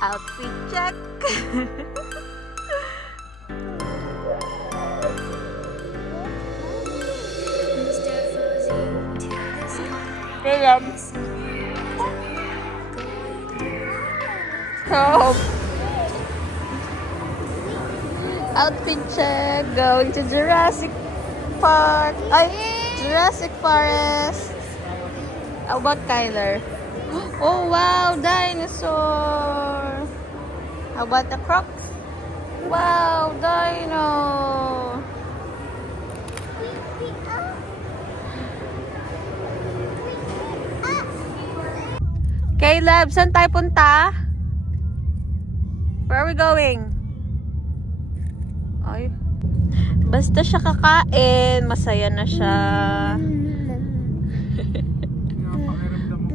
Outfit check. Caleb. Help. Outfit check. Going to Jurassic Park. Ay, Jurassic Forest. How about Kyler? Oh wow, dinosaur. How about the Crocs? Wow, dino. Caleb, saan tayo punta? Where are we going? Ay. Basta siya kakain, masaya na siya.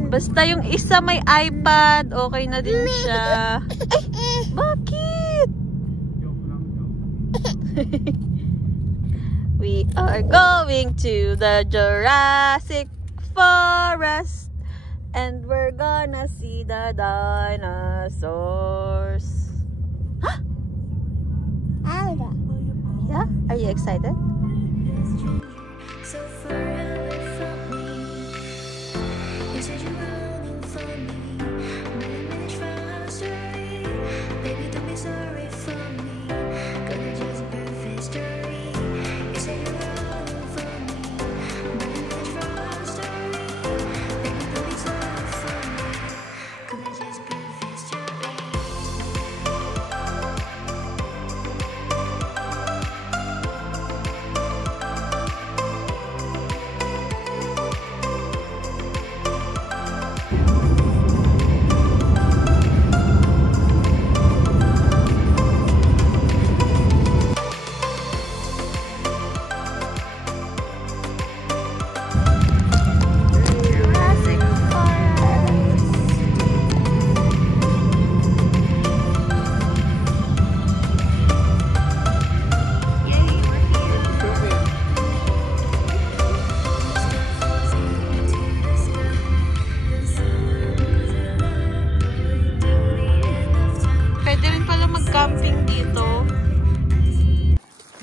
Basta yung isa may iPad, okay na din siya. Ay! Bakit? We are going to the Jurassic Forest and we're gonna see the dinosaurs. Huh? Yeah? Are you excited? Camping dito.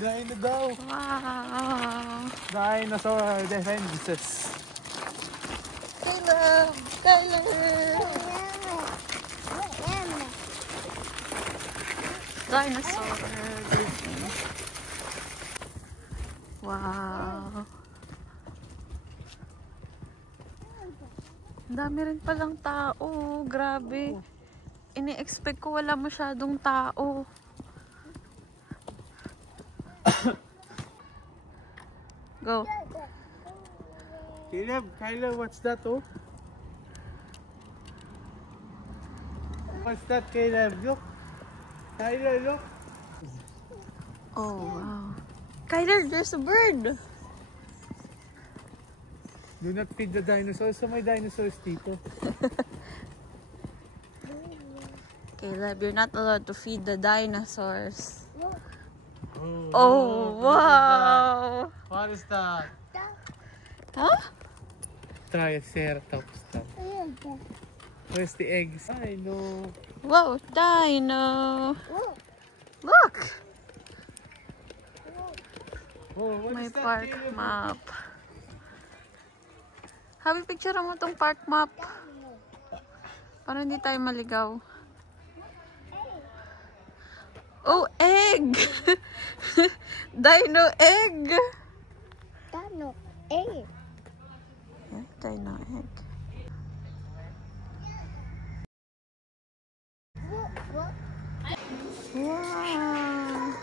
Dino daw. Wow. Dinosaur defenses. Caleb! Kyler! Dinosaur Disney. Wow. Ang dami rin palang tao. Grabe. Ini-expect ko wala masyadong tao. Go. Caleb, Kyler, what's that, oh? What's that, Caleb? Look. Kyler, look. Oh, wow. Kyler, there's a bird. Do not feed the dinosaurs. So may dinosaurs dito. Caleb, you're not allowed to feed the dinosaurs. Oh, wow. What is that? Huh? Triceratops. Where's the eggs? I know. Whoa, dino. Look. Oh, what May is that, park Caleb? map. Habi, picture mo tong park map. Para hindi tayo maligaw. Oh, egg! Dino egg! Dino egg. Yeah, dino egg. Wow!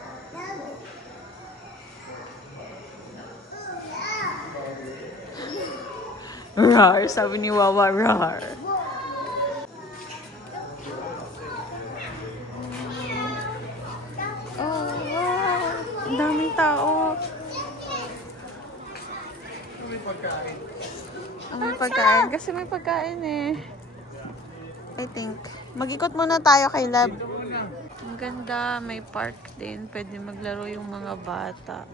Rar, sabi ni Wawa, rar. Ang daming tao. May pagkain. May pagkain. Kasi may pagkain eh. I think. Mag-ikot muna tayo kay Lab. Ang ganda. May park din. Pwede maglaro yung mga bata.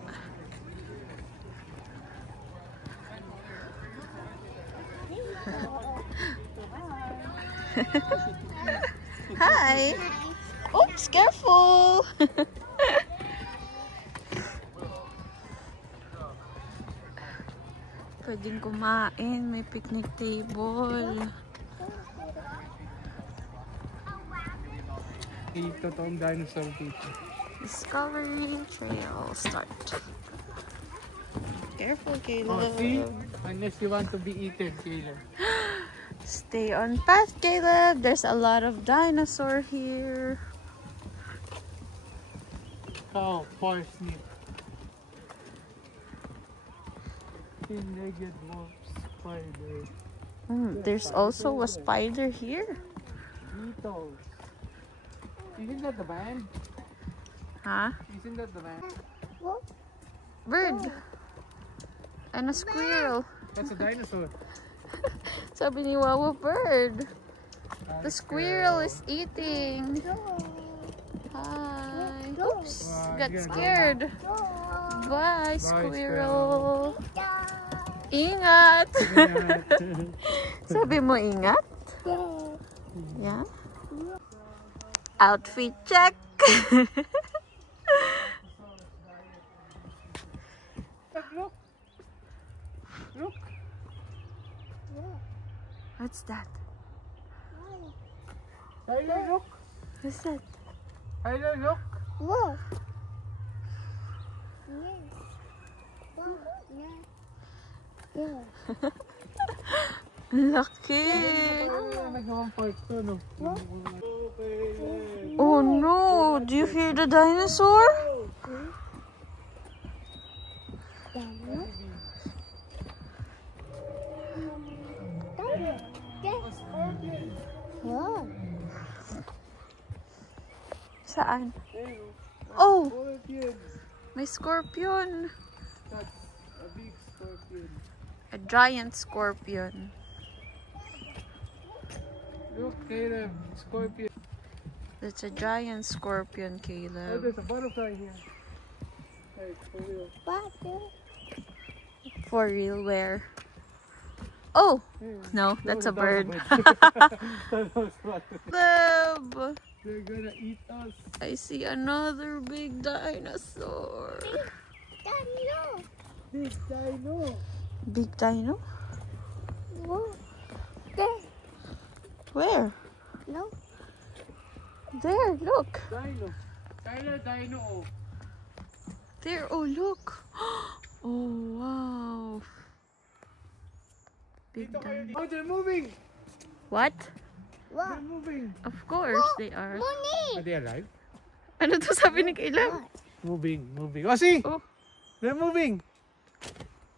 Hi! Oops, careful! Pwedeng kumain, may picnic table. Totoong dinosaur dito. Discovery Trail start. Careful, Oh, Caleb. see? Unless you want to be eaten, Caleb. Stay on path, Caleb. There's a lot of dinosaur here. Oh, parsnip. Three-legged wolf spider. There's also a spider here. Beetles. Isn't that the band? Huh? Isn't that the band? Bird. And a squirrel. That's a dinosaur. Sabi ni Wawa, bird. The squirrel is eating. Hi. Oops. Got scared. Bye, squirrel. Ingat. Sabi mo ingat? Yeah. Outfit check. Look. Look. What's that? Tyler, look. What's that? Tyler, look. Whoa. Yeah. Whoa. Yeah. Yeah. Lucky. Nagawang part to, no? Oh no, do you hear the dinosaur? Whoa. Saan? Oh, Scorpion. may scorpion. That's a big scorpion. A giant scorpion. Look, Caleb, scorpion. That's a giant scorpion, Oh, Caleb. there's a butterfly here. Hey, for real. For real, where? Oh, no, that's a bird. Caleb, They're gonna eat us. I see another big dinosaur. Big dino. Big dino? Whoa. There. Where? No. There, look. Dino. Tyler, dino. Oh. There, oh look. Oh wow. Big Dito kayo. dino. Oh, they're moving. What? Whoa. They're moving. Of course they are. Are they alive? Ano to sabi ni Caleb? Moving, moving. Oh, see? Oh. They're moving.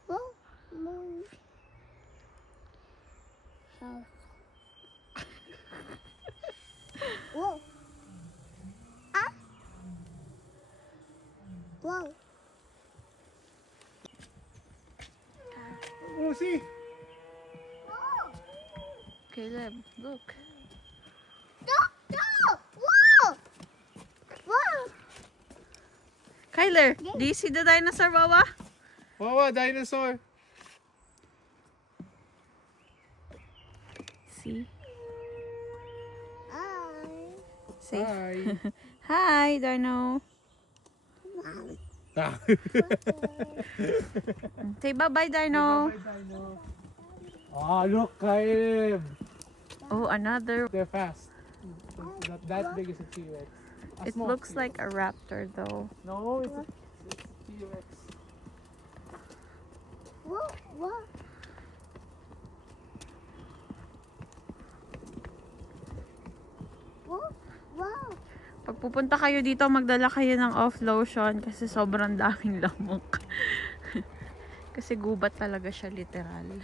Whoa. Moon. Whoa. Ah. Whoa. Oh, see? Caleb, look. Stop. Stop. Whoa. Whoa. Kyler, do you see the dinosaur, Wawa? Wawa, dinosaur. See? Say Hi. hi, Dino. Ah. Say bye-bye, Dino. Oh, look, Caleb. Oh, another. They're fast. That big is a T-Rex. A It small looks T-Rex. like a raptor, though. No, it's T-Rex. Whoa. Whoa. Whoa. Whoa. Pag pupunta kayo dito, magdala kayo ng off lotion kasi sobrang daming lamok. Kasi gubat talaga siya, literal.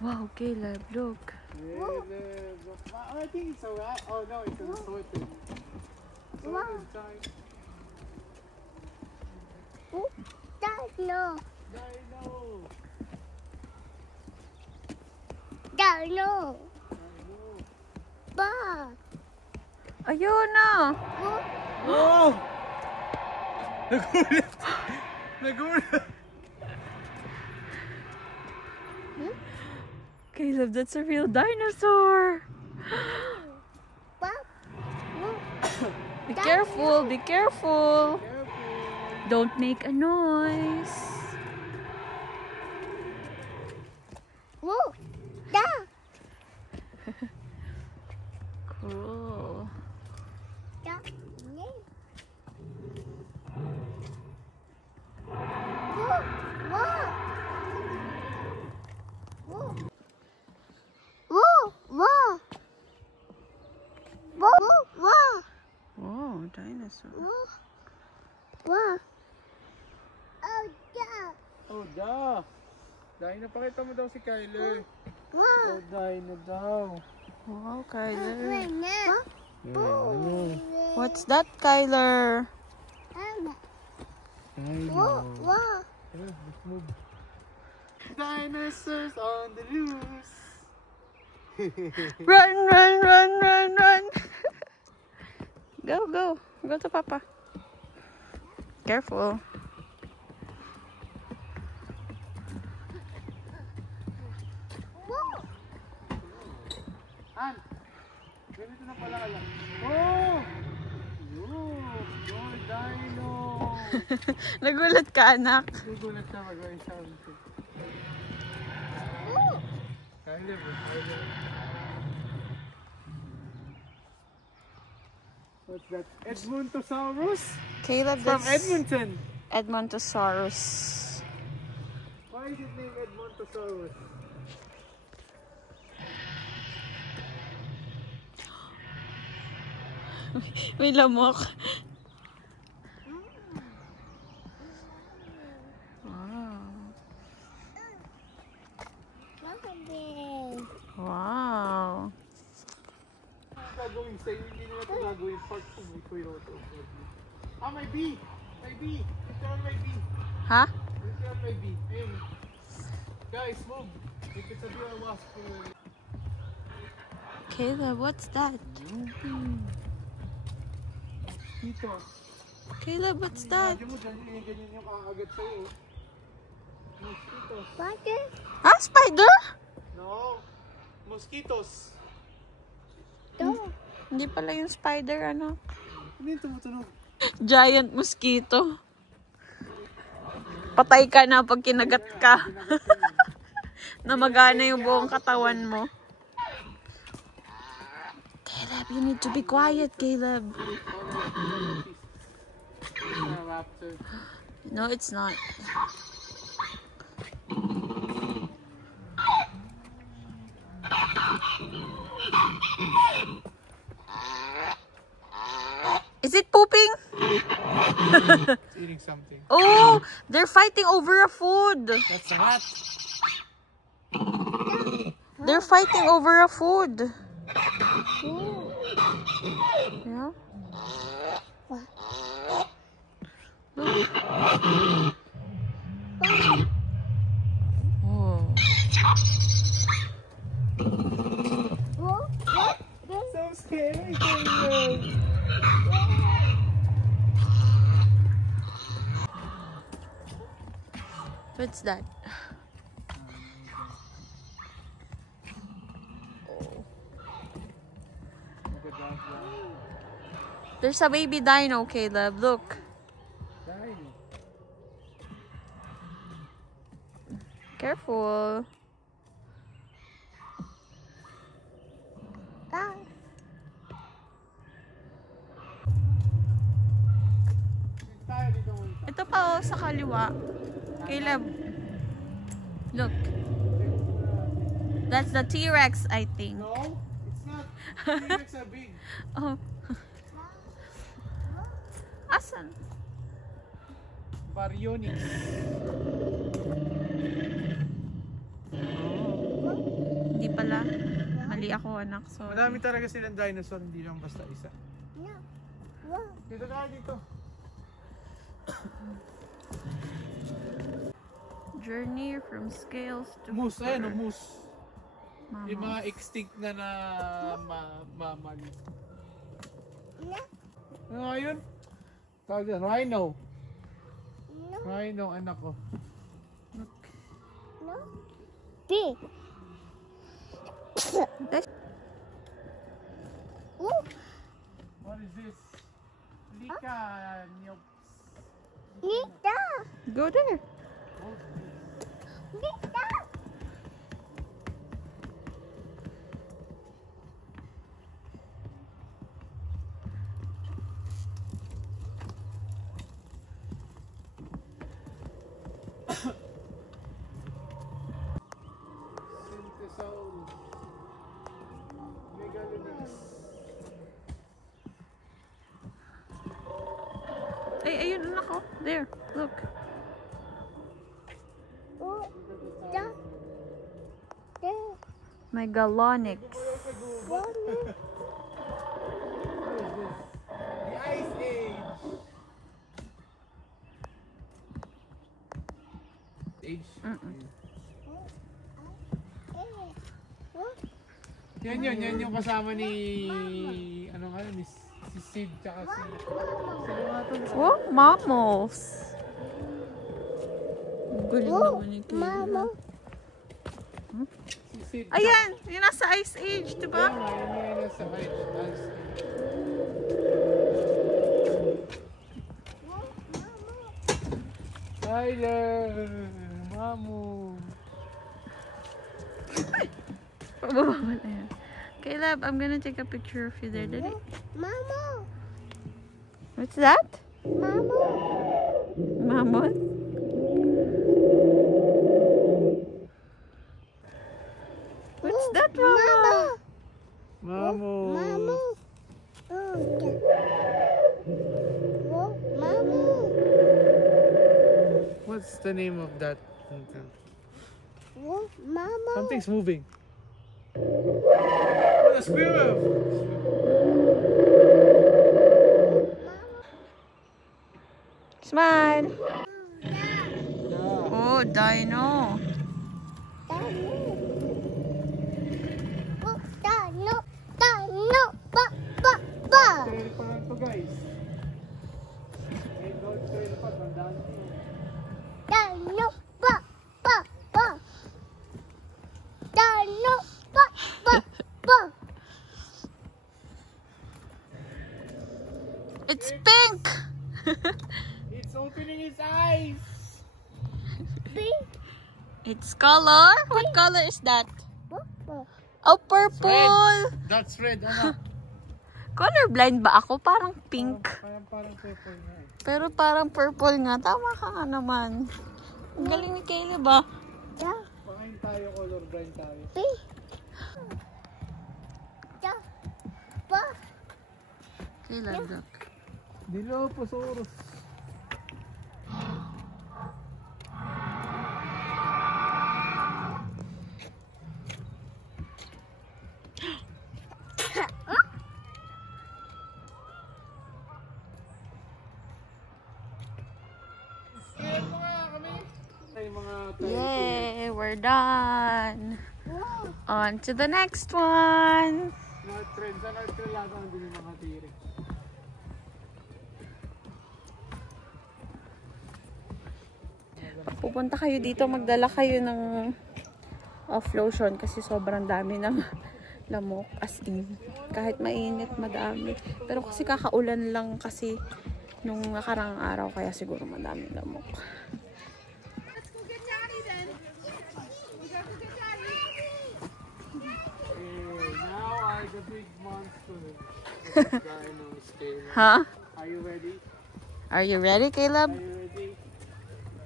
Wow, Caleb, look. I think it's a rat. Oh no, it's a sorted. Sorted time. Dino. Dino. Dino. Ba. Ayun na! Oh! Nagulat! Nagulat! Caleb, that's a real dinosaur. Wow. Whoa. Be careful, be careful. Careful. Don't make a noise. Whoa. Da. Cool. Da. Yeah. Whoa. Whoa. Whoa. Whoa. Whoa. Whoa. Oh, dinosaur. Whoa. Whoa. Oh, yeah. Oh, da. Dino, pakita mo daw si Kyler. Whoa. Oh, Dino daw. Wow, Kyler. Whoa. What's that, Kyler? Dino. Whoa. Whoa. Let's move. Dinosaurs on the loose. Run, run, run, run, run. Go, go. Go to Papa. Careful. Whoa. Han, ganito na pala alam. Oh! Look! Oh, Dino! Nagulat ka, anak. Gugulat na mag-ay sound. Whoa. Kyler, Kyler. What's that? Edmontosaurus? Caleb, From that's Edmonton. Edmontosaurus. Why is it named Edmontosaurus? May lamok. Wow. Wow. Gagawin sa'yo, hindi nila ito gagawin part 2 ni Kuya Otto. Ah, may bee! May bee! Ito may bee! Ha? Ito may bee. Ayun. Guys, move! Ito sa bee ang wasp. Caleb, what's that? Dito. Caleb, what's that? Imagine mo, ganyan yung kakagat sa'yo. Mosquitoes. Water. Ah, spider? No. Mosquitoes. Hindi pala yung spider, anak. Ano yung tumutunog? Giant mosquito. Patay ka na pag kinagat ka. Namagana yung buong katawan mo. Caleb, you need to be quiet, Caleb. Raptor. No, it's not. Is it pooping? It's eating something. Oh, they're fighting over a food. That's a rat. They're fighting over a food. Yeah. Oh. So scary, Kyler. What's that? Look at that one. There's a baby dino, Caleb. Look. Dino. Careful. Tayo dito muna. Ito pa oh, sa kaliwa. Caleb. Look. That's the T-Rex, I think. No, it's not. T-Rex are big. Oh. Asan? Baryonyx. Hindi pala. Mali ako, anak. Sorry. Madami talaga silang dinosaur, hindi lang basta isa. Dito tayo dito. Journey from scales to Moose, ayan o, moose. Mama. Yung mga extinct na mammal. Ano nga yun? Tawag yun, rhino. Rhino, anak ko. Big. Whoa. What is this? Lika. Nita. Go there. Nita. Synthesoul. Megalodon. Ay, ayun na ako. There. Look. Oh. Da. Da. Megalonyx. One. The Ice Age. Age? Yan yung kasama ni ano nga ni si Sid tsaka si sino nga to? Oh, mammals. Galing Oh, naman ni Mama. Kayla. Si Sid. Ayan, yung nasa Ice Age, di ba? Kaya nga, yun nga yung nasa Ice Age. Tyler! Mamu! Pababa na yan. Caleb, I'm gonna take a picture of you there. Dali. Mama. What's that? Mama. Mammoth? What's that, Mama? Mamu! Mama. Oh, yeah. Oh, Mama. What's the name of that? Oh, Mama. Something's moving. Oh, the squirrel! Smile. Yeah. Oh, dino. Oh, Dino. Dino. Ba, ba, ba. Trail pa lang to, guys. May gold trail pa, tandaan nyo. Dino. Ba, ba, ba. Dino. Ba, ba, ba. It's pink. It's opening its eyes! Bing. It's color. What color is that? Ba, ba. Oh, purple. That's red, ano? Colorblind ba ako? Parang pink. Parang purple nga eh. Pero parang purple nga. Tama ka nga naman. Ang galing ni Caleb ba? Da, Pakain tayo, colorblind tayo. bing. Da, ba. Caleb, look. Dilophosaurus. Yay, we're done. Wow. On to the next one. North Trail, sa North Trail lang ang din yung mga tiri. Pupunta kayo dito, magdala kayo ng off lotion kasi sobrang dami ng lamok, as in. Kahit mainit, madami. Pero kasi kakaulan lang kasi nung nakarang araw, kaya siguro madami lamok. Now are the big monsters. Dinos, Caleb. Huh? Are you ready? Are you ready, Caleb? Are you ready?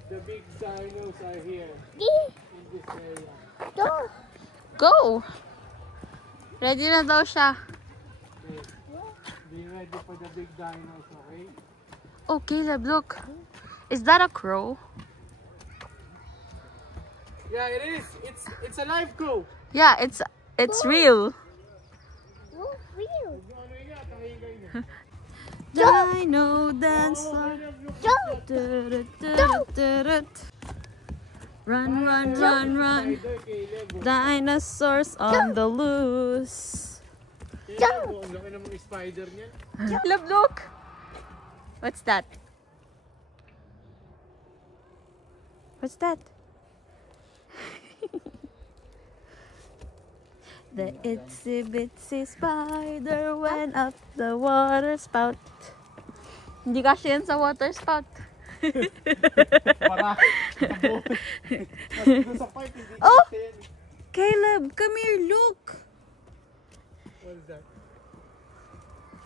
The big dinos are here Di, in this area. do. Go! Ready na daw siya. Okay. Be ready for the big dinos, okay? Oh, Caleb, look. Is that a crow? Yeah, it is. It's a live crow. Yeah, it's real. Oh, real. Ano yun nga, tahingay na. Dino dancer. Run, run, run, run. Spider, Caleb. Dinosaurs on the loose. Caleb, ang laki ng mga spider niyan. Caleb, look. What's that? What's that? The itsy bitsy spider went up the water spout. Hindi kasi yan sa water spout. Para. Doon sa pipe, hindi Oh! kasi yan. Caleb, come here, look. What is that?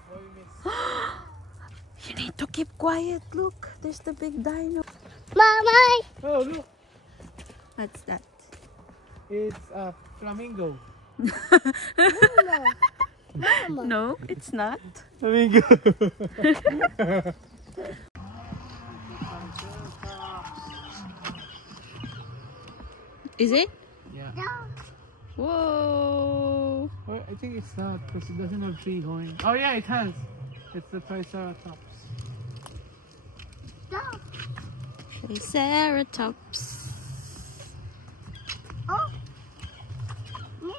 Oh, you miss. You need to keep quiet. Look, there's the big dino. Mama. Oh, look. What's that? It's a flamingo. Mama. No, it's not. Flamingo. Is it? Yeah. No. Whoa. Well, I think it's not because it doesn't have three horns. Oh yeah, it has. It's the Triceratops. No. Triceratops. Oh. Me.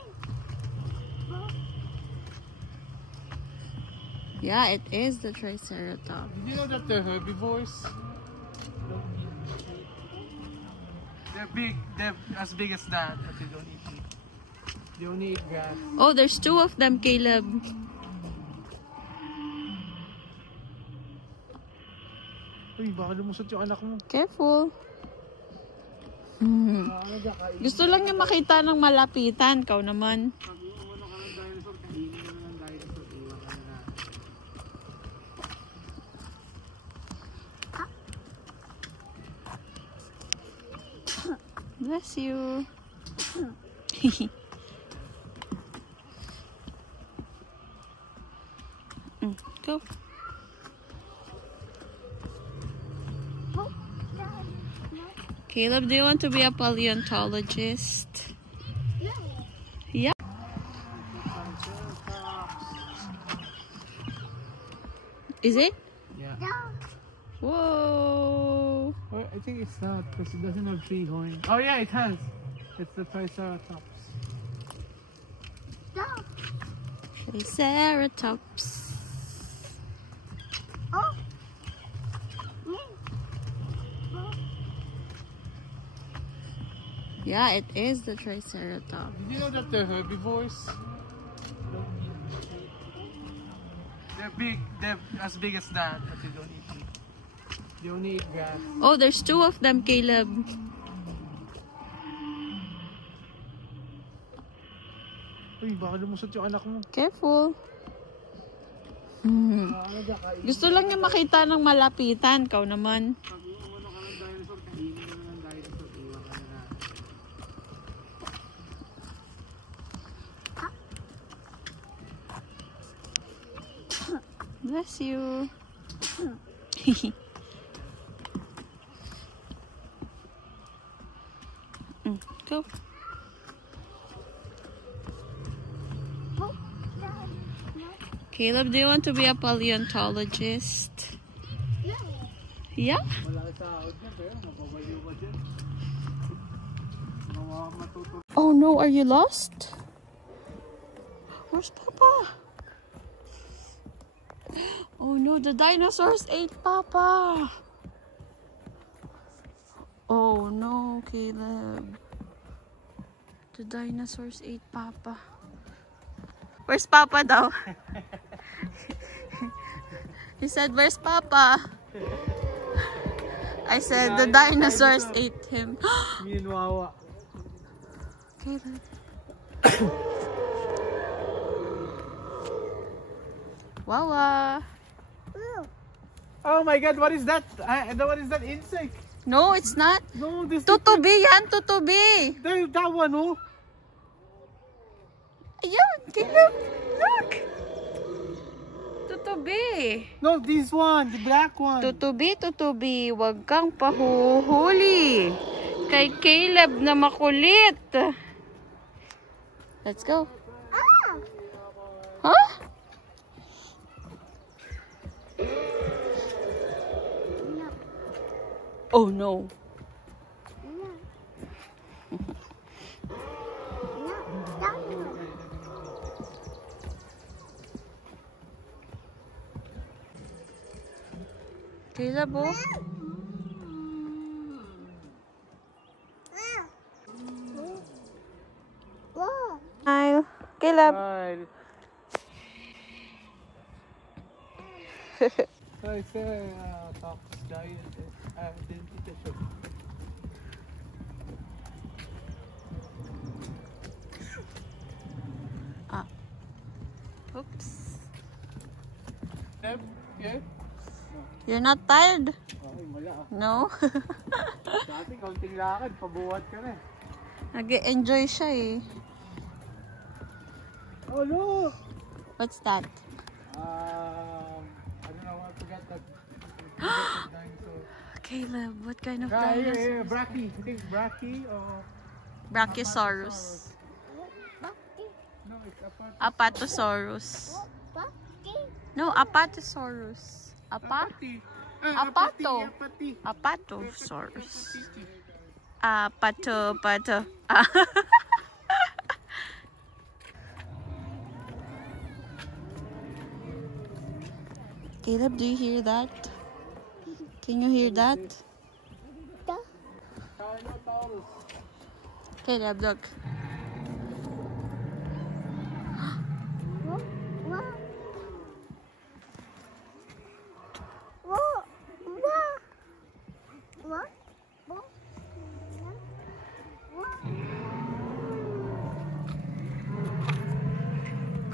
Oh. Yeah, it is the Triceratops. Did you know that they're herbivores? They're big. They're as big as that, but they don't eat meat. They only eat grass. Oh, there's two of them, Caleb. Uy, baka lumusot yung anak mo. Careful. Ano dyan, kainin Gusto lang niya makita ng malapitan. Kau naman. Pag umano ka ng dinosaur, kainin mo na ng dinosaur. Iwan ka na. Bless you. Go. Oh. No. No. Caleb, do you want to be a paleontologist? No. Yeah. Is it? Yeah. No. Whoa. Well, I think it's not because it doesn't have three horns. Oh yeah, it has. It's the Triceratops. No. Triceratops. Oh. Me. Oh. Yeah, it is the Triceratops. Did you know that they're herbivores? They're big. They're as big as that, but they don't eat meat. They only eat grass. Oh, there's two of them, Caleb. Uy, baka lumusot yung anak mo. Careful. Ano dyan, kainin Gusto lang niya makita ng malapitan. Kau naman. Pag umano ka ng dinosaur, kainin mo na ng dinosaur. Iwan ka na. Bless you. Go. Oh. No. No. Caleb, do you want to be a paleontologist? No. Yeah? Malaki sa ahod niya, pero mapabaliw ka dyan. Matuto. Oh no, are you lost? Where's Papa? Oh no, the dinosaurs ate Papa. Oh no, Caleb. The dinosaurs ate Papa. Where's Papa daw? He said, where's Papa? I said, the dinosaurs ate him. Minwawa. Caleb. Wawa. Oh. Oh my God, what is that? What is that insect? No, it's not. No, this Tutubi yan, tutubi. that one, oh. Ayun, Caleb. Look. Tutubi. No, this one, the black one. Tutubi, tutubi. Huwag kang pahuhuli. Kay Caleb na makulit. Let's go. Ah. Huh? No. Oh no. No. No. That one. Caleb, oh. Whoa. Caleb, Caleb. Smile. I say, talk giant. Identity show. Oops. Yeah? You're not tired? Okay, wala ah. No? Dati, kaunting lakad, pabuhat ka na. Nag-enjoy siya eh. Oh, look! What's that? I don't know, I forgot that. Dinosaur. Caleb, what kind of Yeah, dinosaur? Brachy. I think Brachy or... Brachiosaurus. No, it's Apatosaurus. Bucky. No, Apatosaurus. Apati. Apato. Apati. Apatosaurus. Pato. Caleb, do you hear that? Can you hear that? Carnotaurus. Caleb, look.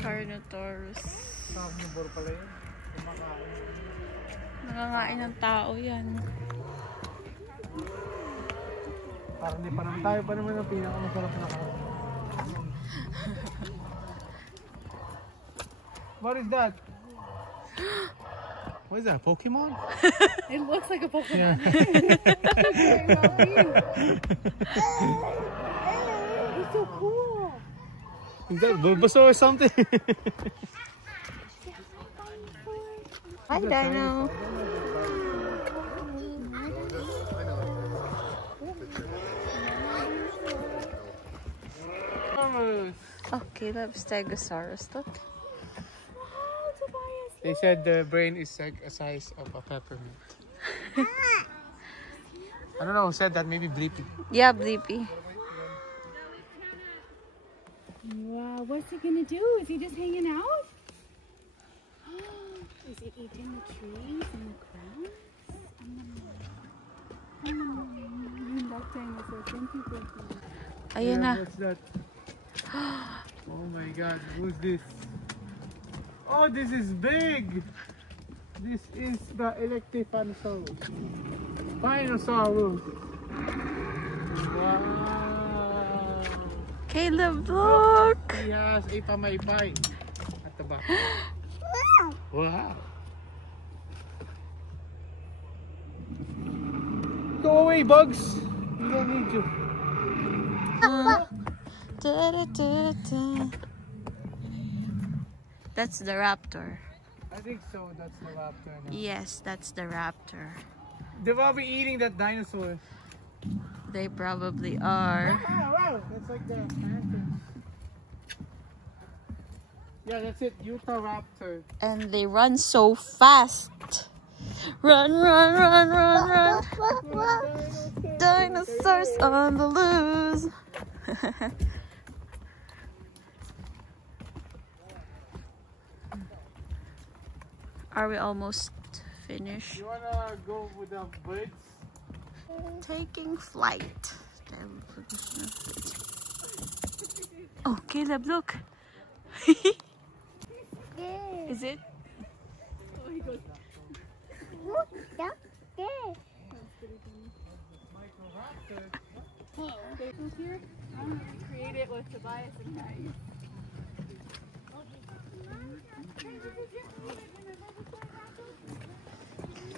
Carnotaurus. Carnivore pala yun. Kumakain. Nangangain ng tao yan. Parang di pa naman tayo pa naman ang pinakamasarap na kain. What is that? What is that? Pokemon? It looks like a Pokemon. It's so cool. Is that Bulbasaur or something? Hi, Dino. Oh, Caleb's Stegosaurus. Look. They said the brain is like a size of a peppermint. I don't know who said that, maybe Bleepy. Yeah, Bleepy. Wow, what's he gonna do? Is he just hanging out? Is he eating the trees and the grass? That dinosaur, thank you for that. Ayun na. What's that? Oh my god, who's this? Oh, this is big! This is the Electrophanosaurus. Spinosaurus. Wow! Caleb, look. He has a pamaypay at the back. Wow! Go away, bugs! We don't need you. Da-da-da-da. That's the raptor. I think so, that's the raptor now. Yes, that's the raptor. They're probably eating that dinosaur. They probably are. Ah, wow, that's like the entrance. Yeah, that's it, Utah raptor. And they run so fast. Run, run, run, run, run. Dinosaurs on the loose. Are we almost finished? You wanna go with the birds? Taking flight. Oh, Caleb, look. Is it? Look, that's there. So here, I'm gonna recreate it with Tobias and Kai.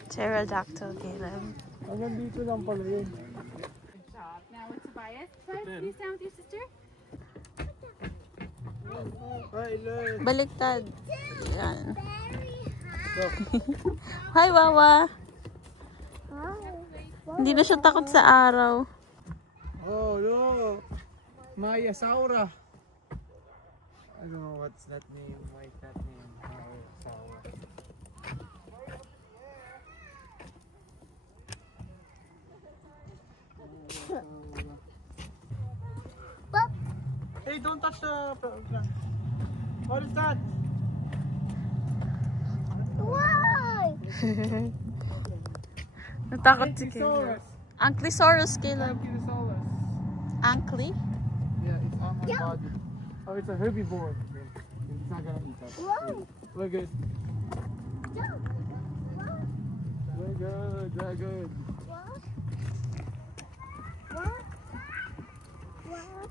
Pterodactyl, Caleb. Hanggang dito lang pala yun. Good job. Now with Tobias. Tobias, can you stand with your sister? Hi, look. Baliktad. Yan. Hi, Wawa. Hindi na siya takot sa araw. Oh, look. Maya Saura. I don't know what's that name. Why is that name? Maya Saura. Hey, don't touch the plant. What is that? Why? Natakot si Caleb. Ankylosaurus. Ankylosaurus, Caleb. Ankylosaurus. Ankly? Yeah, it's on my body. Oh, it's a herbivore. It's not gonna eat us. Whoa. We're good. Jump. What? We're good. We're good. What? What? What?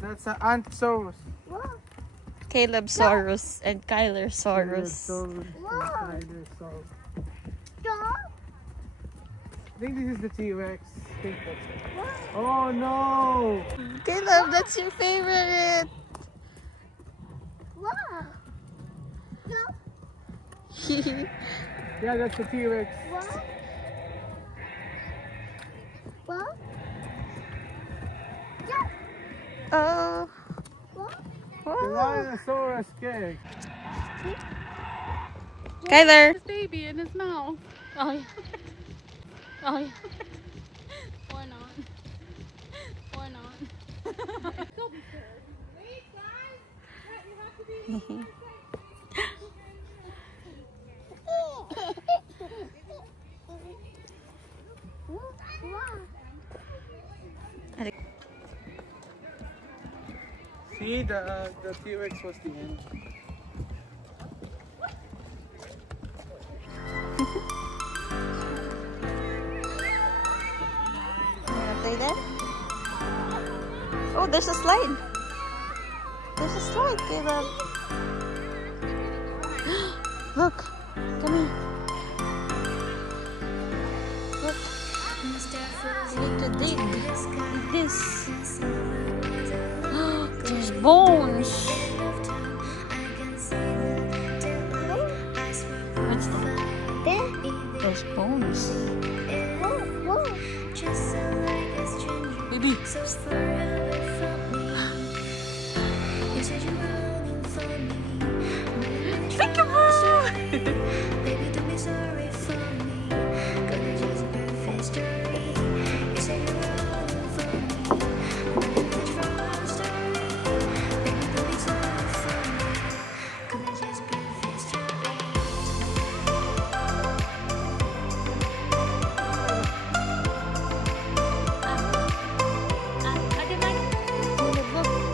That's an Antsaurus. What? Calebsaurus and Kylersaurus. Wow. Tyrannosaurus. Stop. I think this is the T-Rex. I think that's it. What? Oh no! Caleb, that's your favorite. What? Jump. Yeah, that's the T-Rex. What? What? Jump. Oh. What? Wow. Tyrannosaurus cake. Kyler. His baby in his mouth. Oh, yeah. Oh, yeah. Or not. Or not. Don't be scared. Wait, guys! You have to be See, the T-Rex was the end. Wanna play there? Oh, there's a slide. There's a slide, Caleb. Look. Come here. Look. You need to dig. Like this. There's bones. What's that? There. There's bones. Whoa, whoa. Baby.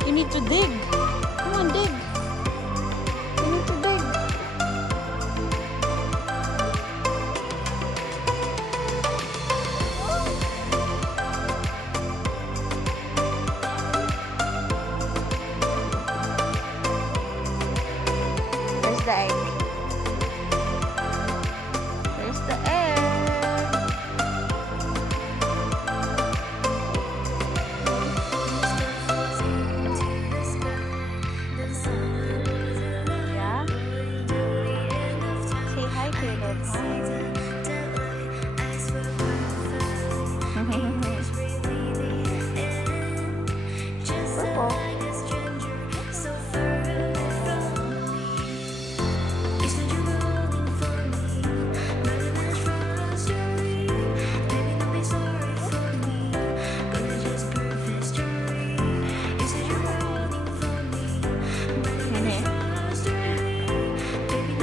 You need to dig. Come on, dig. You need to dig. There's the egg. There's the egg. Yeah? Say hi, Caleb. Purple.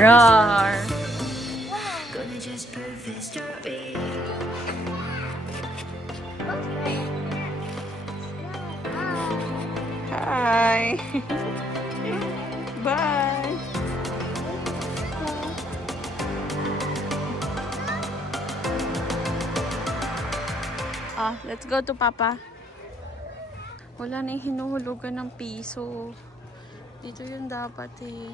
Roar. Hi. Bye. Let's go to Papa. Wala na yung hinuhulugan ng piso. Dito yun dapat eh.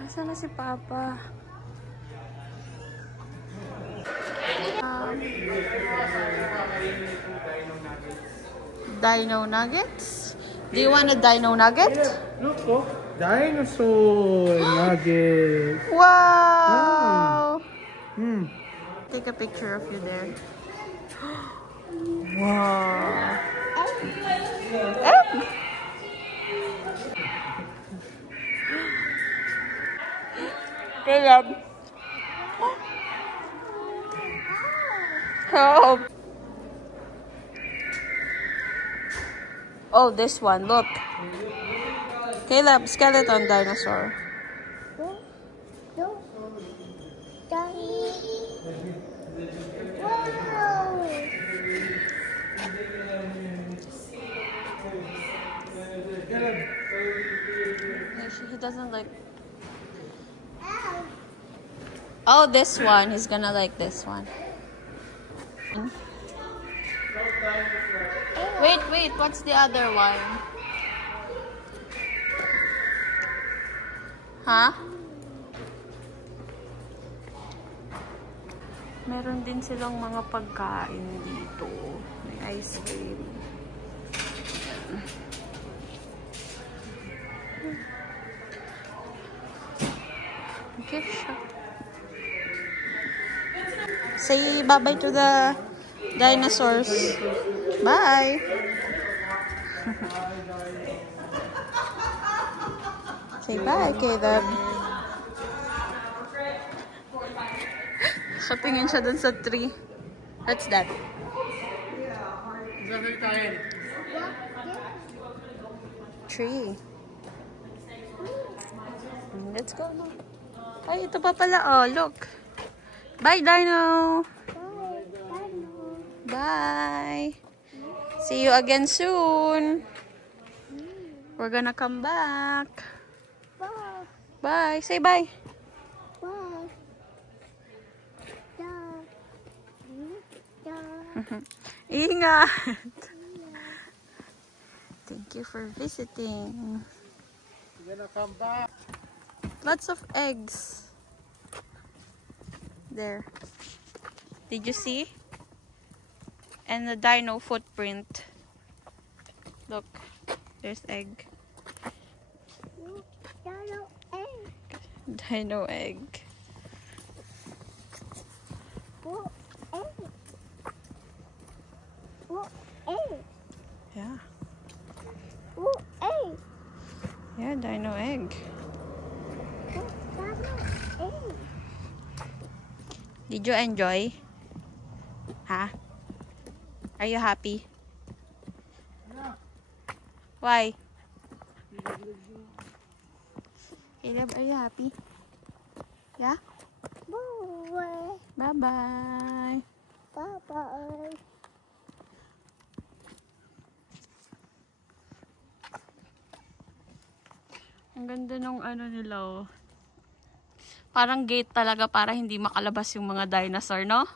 Nasaan na si Papa? Dino nuggets? Do you want a dino nugget? Look, oh. Dinosaur nugget. Wow! Hmm. Take a picture of you there. Wow! Egg! Caleb! Help! Oh, this one. Look. Caleb, skeleton dinosaur. Look. Look. Daddy. Wow. He doesn't like... Ow. Oh, this one. He's gonna like this one. Wait. What's the other one? Huh? Meron din silang mga pagkain dito. May ice cream. Gift shop. Say bye-bye to the dinosaurs. Bye! Say bye, Caleb. Katingin siya dun sa tree. What's that? Tree. Let's go now. Ay, ito pa pala. Oh, look. Bye, Dino. Bye. Bye. Bye. See you again soon. We're gonna come back. Bye. Bye. Say bye. Bye. Da. Da. Ingat. Thank you for visiting. We're gonna come back. Lots of eggs. There. Did you see? And the dino footprint. Look. There's egg. Dino egg. Dino egg. What egg? What egg? Yeah. What egg? Yeah, dino egg. What dino egg? Did you enjoy? Huh? Are you happy? Yeah. Why? Caleb, are you happy? Yeah? Bye. Bye-bye. Bye. Ang ganda nung ano nila, oh. Parang gate talaga para hindi makalabas yung mga dinosaur, no?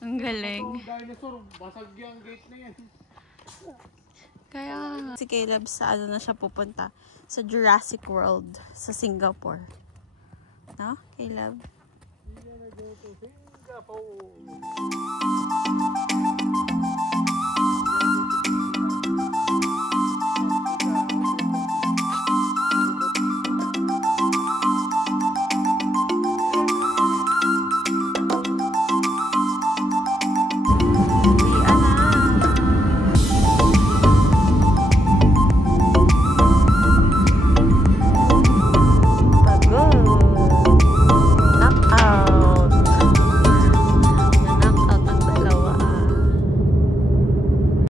Ang galing. Dinosaur, basag yung gate na yan. Kaya si Caleb sa ano na siya pupunta? Sa Jurassic World sa Singapore. No, Caleb? We're gonna go to Singapore.